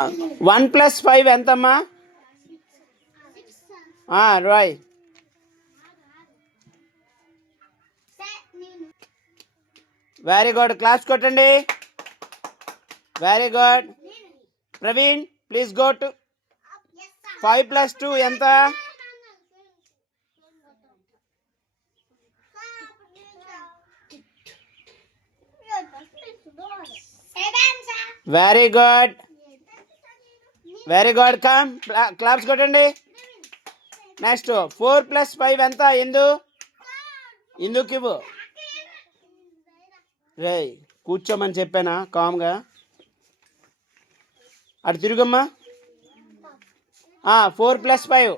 1 + 5 ఎంతమ్మా? Roy. Very good, class కొట్టండి. Very good. Praveen please go to 5 + 2 ఎంత? Very good, very good. Come claps కొట్టండి. నెక్స్ట్ 4 + 5 ఎంత? ఎందుకు ఇవ్వు రే, కూర్చోమని చెప్పానా కామ్గా? అటు తిరుగమ్మా. 4 + 5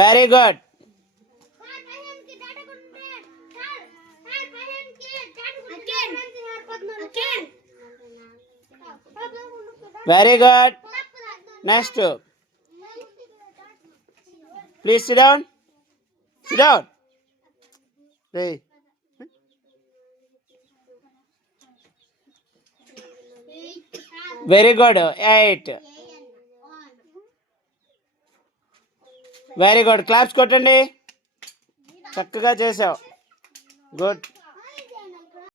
very good. Very good. Next please SIT down. SIT down. Very good. 8. Very good, claps కొట్టండి. చక్కగా చేసావు. గుడ్.